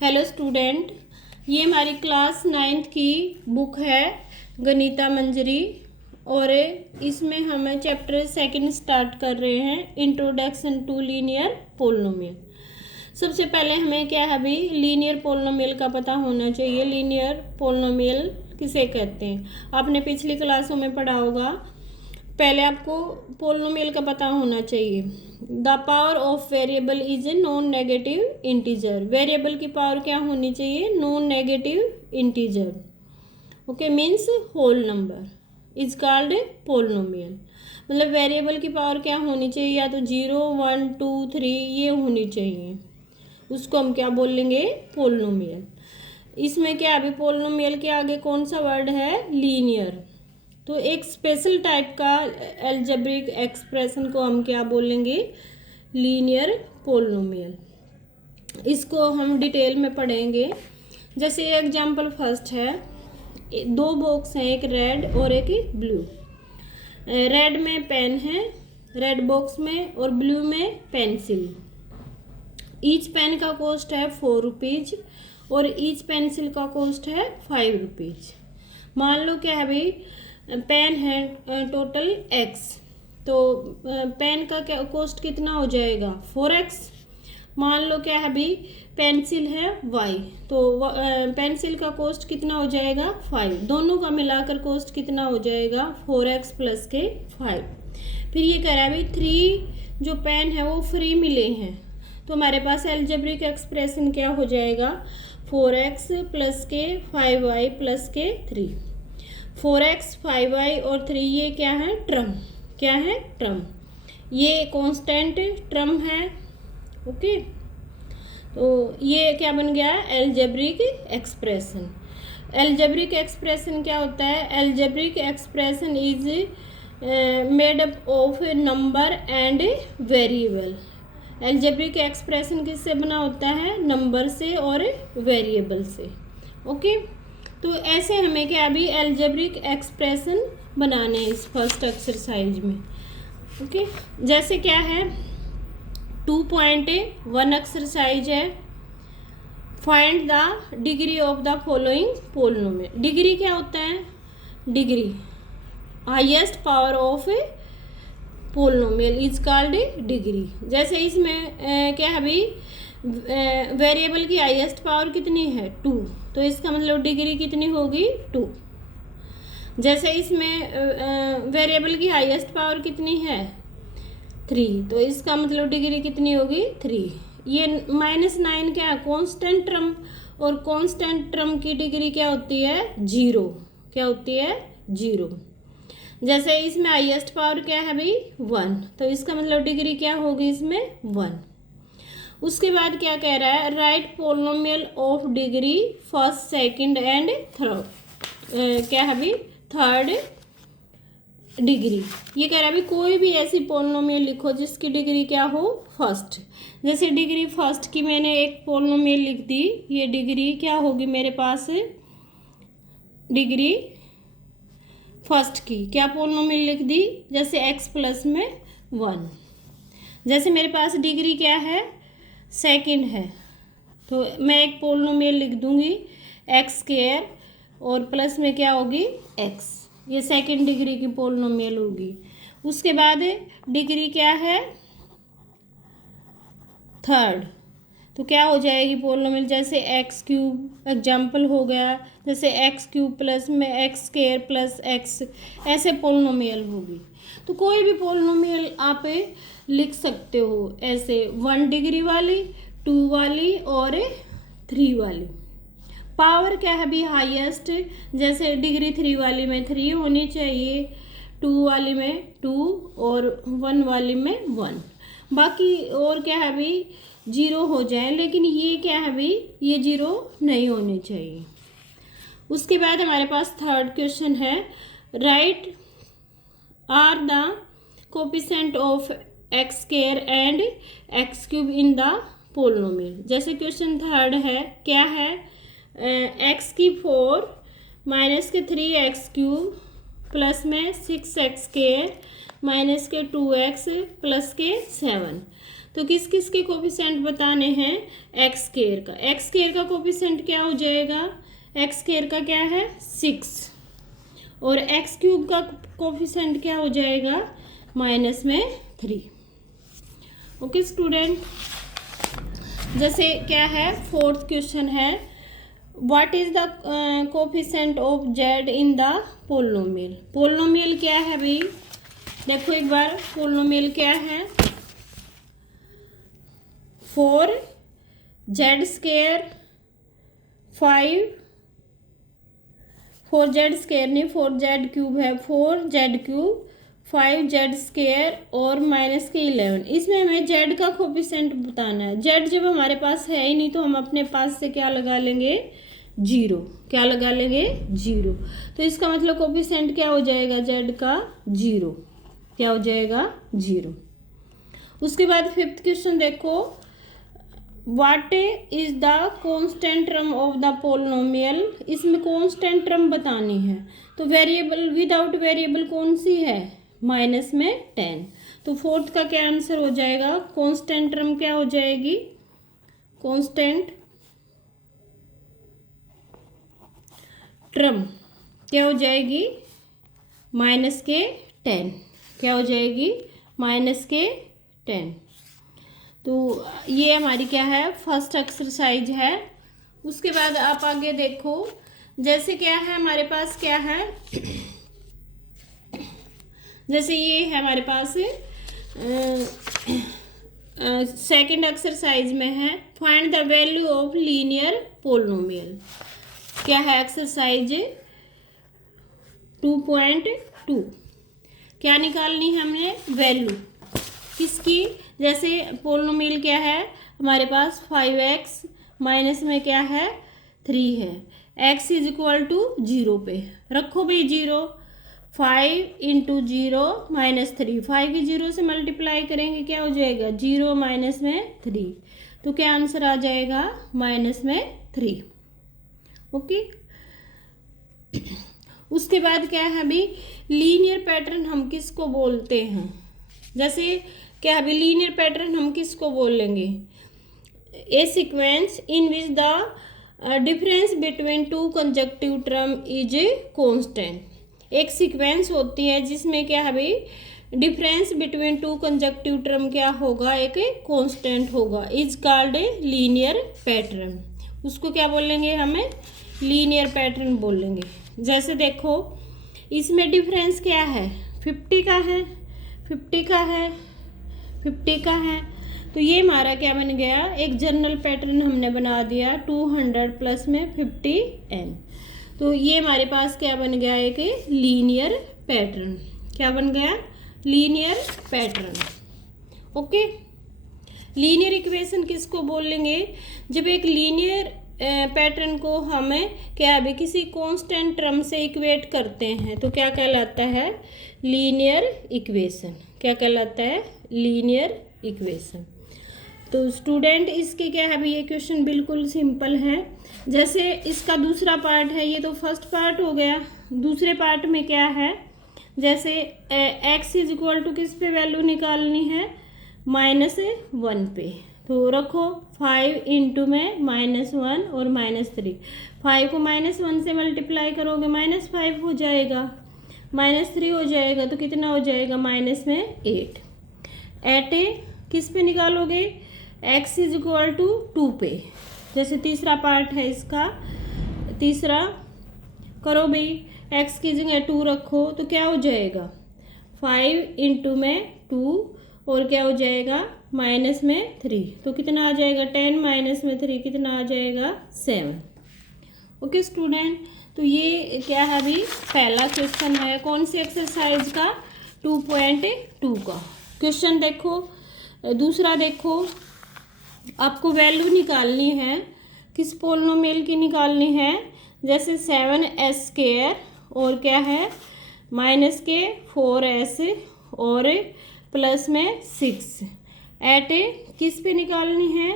Hello student, ये हमारी class 9th की बुक है गणिता मंजरी और इसमें हम चैप्टर 2 स्टार्ट कर रहे हैं, इंट्रोडक्शन टू लीनियर पोलिनोमियल। सबसे पहले हमें क्या है अभी लीनियर पोलिनोमियल का पता होना चाहिए। लीनियर पोलिनोमियल किसे कहते हैं आपने पिछली क्लासों में पढ़ा होगा। पहले आपको पोलिनोमियल का पता होना चाहिए। The power of variable is a non negative integer. Variable की पावर क्या होनी चाहिए? Non negative integer. Okay, means whole number is called polynomial. मतलब वेरिएबल की पावर क्या होनी चाहिए? या तो 0, 1, 2, 3 ये होनी चाहिए। उसको हम क्या बोलेंगे? पोलिनोमियल। इसमें क्या अभी पोलिनोमियल के आगे कौन सा वर्ड है? लीनियर। तो एक स्पेशल टाइप का अलजेब्रिक एक्सप्रेशन को हम क्या बोलेंगे? Linear polynomial. इसको हम डिटेल में पढ़ेंगे। जैसे एग्जांपल फर्स्ट है, दो बॉक्स हैं, एक रेड और एक ब्लू। रेड में पेन है, रेड बॉक्स में, और ब्लू में पेंसिल। ईच पेन का कॉस्ट है 4 रुपीज और ईच पेंसिल का कॉस्ट है 5 रुपीज। मान लो क्या है भाई, पेन है टोटल x, तो पेन का क्या कॉस्ट कितना हो जाएगा? 4x। मान लो क्या है भाई पेंसिल है y, तो पेंसिल का कॉस्ट कितना हो जाएगा? 5। दोनों का मिलाकर कॉस्ट कितना हो जाएगा? 4x प्लस के 5। फिर ये कह रहा है भाई 3 जो पेन है वो फ्री मिले हैं, तो हमारे पास अलजेब्रिक एक्सप्रेशन क्या हो जाएगा? 4x प्लस के 5y प्लस के 3। 4x 5y और 3 ये क्या है? ट्रम। क्या है? ट्रम। ये कांस्टेंट ट्रम है। ओके, तो ये क्या बन गया? Algebraic expression. अलजेब्रिक एक्सप्रेशन क्या होता है? Algebraic expression is made up of number and variable. Algebraic expression किससे बना होता है? नंबर से और वेरिएबल से। ओके, तो ऐसे हमें क्या अभी अलजेब्रिक एक्सप्रेशन बनाने हैं इस फर्स्ट एक्सरसाइज में। ओके, जैसे क्या है 2.1 एक्सरसाइज है, find the degree of the following polynomial. Degree क्या होता है? Degree highest power of polynomial is called degree. जैसे इसमें क्या है अभी वेरिएबल की हाईएस्ट पावर कितनी है? 2, तो इसका मतलब डिग्री कितनी होगी? 2। जैसे इसमें वेरिएबल की हाईएस्ट पावर कितनी है? 3, तो इसका मतलब डिग्री कितनी होगी? 3। ये -9 क्या है? कांस्टेंट टर्म, और कांस्टेंट टर्म की डिग्री क्या होती है? 0। क्या होती है? 0। जैसे इसमें हाईएस्ट पावर क्या है भाई? 1, तो इसका मतलब डिग्री क्या होगी इसमें? 1। उसके बाद क्या कह रहा है? Right polynomial of degree first, second and third. क्या है भाई? Third degree. ये कह रहा है भाई कोई भी ऐसी पोलिनोमियल लिखो जिसकी डिग्री क्या हो? फर्स्ट। जैसे डिग्री फर्स्ट की मैंने एक पोलिनोमियल लिख दी, ये डिग्री क्या होगी मेरे पास? डिग्री फर्स्ट की क्या पोलिनोमियल लिख दी? जैसे x प्लस में 1। जैसे मेरे पास डिग्री क्या है? सेकंड है, तो मैं एक पोलिनोमियल लिख दूंगी x² और प्लस में क्या होगी? x। ये सेकंड डिग्री की पोलिनोमियल होगी। उसके बाद डिग्री क्या है? थर्ड, तो क्या हो जाएगी पोलिनोमियल? जैसे x³ एग्जाम्पल हो गया, जैसे x³ प्लस में x² प्लस x, ऐसे पोलिनोमियल होगी। तो कोई भी पोलिनोमियल आप लिख सकते हो ऐसे, 1 डिग्री वाली, 2 वाली और 3 वाली। पावर क्या है भी? हाईएस्ट। जैसे डिग्री 3 वाली में 3 होनी चाहिए, 2 वाली में 2 और 1 वाली में 1। बाकी और क्या है भी 0 हो जाए, लेकिन ये क्या है भी ये 0 नहीं होने चाहिए। उसके बाद हमारे पास थर्ड क्वेश्चन है, right are the coefficient of x² and x³ in the polynomial. जैसे क्वेश्चन थर्ड है, क्या है? x⁴ माइनस के 3x³ प्लस में 6x² माइनस के 2x प्लस के 7। तो किस किस के कोफिशिएंट बताने हैं? एक्स स्क्वायर का। एक्स स्क्वायर का कोफिशिएंट क्या हो जाएगा? एक्स स्क्वायर का क्या है? 6। और एक्स क्यूब का कोफिशिएंट क्या हो जाएगा? -3। ओके स्टूडेंट, जैसे क्या है, फोर्थ क्वेश्चन है, what is the coefficient of Z in the polynomial. Polynomial क्या है भाई? देखो एक बार, पोलिनोमियल क्या है? 4z स्क्वायर 5, 4z स्क्वायर नहीं, 4z क्यूब है, 4z क्यूब 5z स्क्वायर और -11। इसमें हमें z का कोफिशिएंट बताना है। z जब हमारे पास है ही नहीं तो हम अपने पास से क्या लगा लेंगे? 0। क्या लगा लेंगे? 0। तो इसका मतलब कोफिशिएंट क्या हो जाएगा z का? 0। क्या हो जाएगा? 0। उसके बाद फिफ्थ क्वेश्चन देखो, what is the constant term of the polynomial. इसमें कांस्टेंट टर्म बतानी है। तो वेरिएबल, विदाउट वेरिएबल कौन सी है? -10। तो फोर्थ का क्या आंसर हो जाएगा? कांस्टेंट टर्म क्या हो जाएगी? कांस्टेंट टर्म क्या हो जाएगी? -10। क्या हो जाएगी? -10। तो ये हमारी क्या है? फर्स्ट एक्सरसाइज है। उसके बाद आप आगे देखो, जैसे क्या है हमारे पास, क्या है, जैसे ये है हमारे पास सेकंड एक्सरसाइज में है, find the value of linear polynomial. क्या है एक्सरसाइज 2.2। क्या निकालनी है हमने? वैल्यू किसकी? जैसे पोलिनोमियल क्या है हमारे पास? 5x माइनस में क्या है? 3 है। x इज इक्वल टू 0 पे रखो भाई 0। 5 × 0 -3, 5 की 0 से मल्टीप्लाई करेंगे, क्या हो जाएगा? 0 -3। तो क्या आंसर आ जाएगा? -3। ओके। उसके बाद क्या है अभी? लीनियर पैटर्न हम किसको बोलते हैं? जैसे क्या अभी लीनियर पैटर्न हम किसको बोलेंगे? A sequence in which the difference between two conjunctive term is constant. एक सीक्वेंस होती है जिसमें क्या है भाई? Difference between two conjunctive term क्या होगा? एक कांस्टेंट होगा। Is called a linear pattern. उसको क्या बोलेंगे? हमें लीनियर पैटर्न बोलेंगे। जैसे देखो इसमें डिफरेंस क्या है? 50 का है, 50 का है, 50 का है। तो ये हमारा क्या बन गया? एक जनरल पैटर्न हमने बना दिया 200 प्लस में 50n। तो ये हमारे पास क्या बन गया? एक लीनियर पैटर्न। क्या बन गया? Linear pattern. Okay. Linear equation किसको बोलेंगे? जब एक लीनियर पैटर्न को हमें क्या अभी किसी कांस्टेंट टर्म से इक्वेट करते हैं तो क्या कहलाता है? Linear equation. क्या कहलाता है? Linear equation. तो स्टूडेंट इसके क्या है अभी? ये क्वेश्चन बिल्कुल सिंपल है। जैसे इसका दूसरा पार्ट है, ये तो फर्स्ट पार्ट हो गया। दूसरे पार्ट में क्या है? जैसे x इज इक्वल टू किस पे वैल्यू निकालनी है? -1 पे। तो रखो 5 × में -1 और -3। 5 को -1 से मल्टीप्लाई करोगे -5 हो जाएगा, -3 हो जाएगा, तो कितना हो जाएगा? -8। एट ए किस पे निकालोगे? x इज इक्वल टू 2 पे। जैसे तीसरा पार्ट है इसका, तीसरा करो भाई, x की जगह 2 रखो तो क्या हो जाएगा? 5 × में 2 और क्या हो जाएगा? -3। तो कितना आ जाएगा? 10 - 3 कितना आ जाएगा? 7। ओके स्टूडेंट, तो ये क्या है अभी? पहला क्वेश्चन है कौन सी एक्सरसाइज का? 2.2 का। क्वेश्चन देखो, दूसरा देखो, आपको वैल्यू निकालनी है। किस पोलिनोमियल की निकालनी है? जैसे 7s² और क्या है? -4s और प्लस में 6 एट ए किस पे निकालनी है?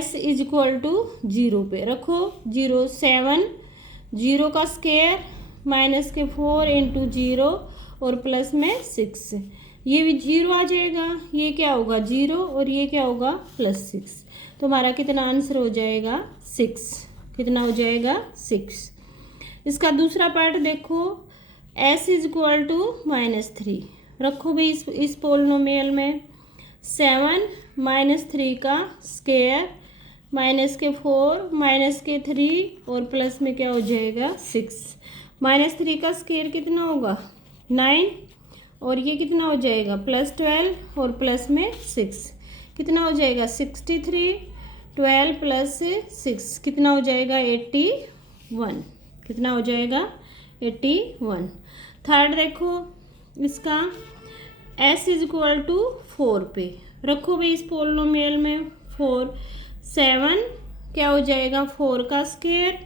s इज इक्वल टू 0 पे रखो 0। 7 0 का स्क्वायर -4 × 0 और प्लस में 6 ये भी 0 आ जाएगा, ये क्या होगा 0 और ये क्या होगा +6। तो हमारा कितना आंसर हो जाएगा 6। कितना हो जाएगा 6। इसका दूसरा पार्ट देखो, s इज इक्वल टू -3। रखो भी इस पोलिनोमियल में 7 -3 का स्क्वायर -4 -3 और प्लस में क्या हो जाएगा 6। -3 का स्क्वायर कितना होगा 9 और ये कितना हो जाएगा +12 और प्लस में 6 कितना हो जाएगा 63। 12 प्लस 6 कितना हो जाएगा 81। कितना हो जाएगा 81। थर्ड देखो इसका s इज इक्वल टू 4 पे रखो भी इस पोलिनोमियल में 4 7 क्या हो जाएगा 4 का स्क्वायर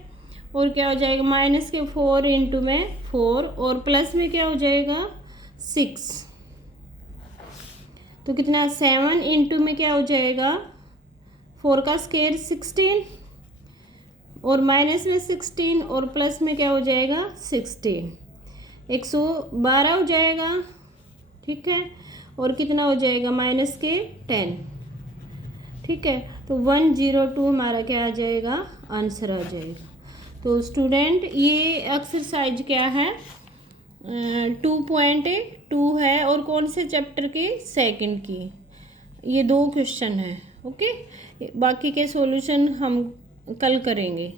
और क्या हो जाएगा -4 इंटू में 4 और प्लस में क्या हो जाएगा 6। तो कितना 7 इंटू में क्या हो जाएगा 4 का स्क्वायर 16 और माइनस में 16 और प्लस में क्या हो जाएगा 16। 112 हो जाएगा, ठीक है, और कितना हो जाएगा -10। ठीक है, तो 102 हमारा क्या आ जाएगा आंसर आ जाएगा। तो स्टूडेंट ये एक्सरसाइज क्या है 2.2 है और कौन से चैप्टर के सेकंड की, ये 2 क्वेश्चन है। ओके, बाकी के सॉल्यूशन हम कल करेंगे।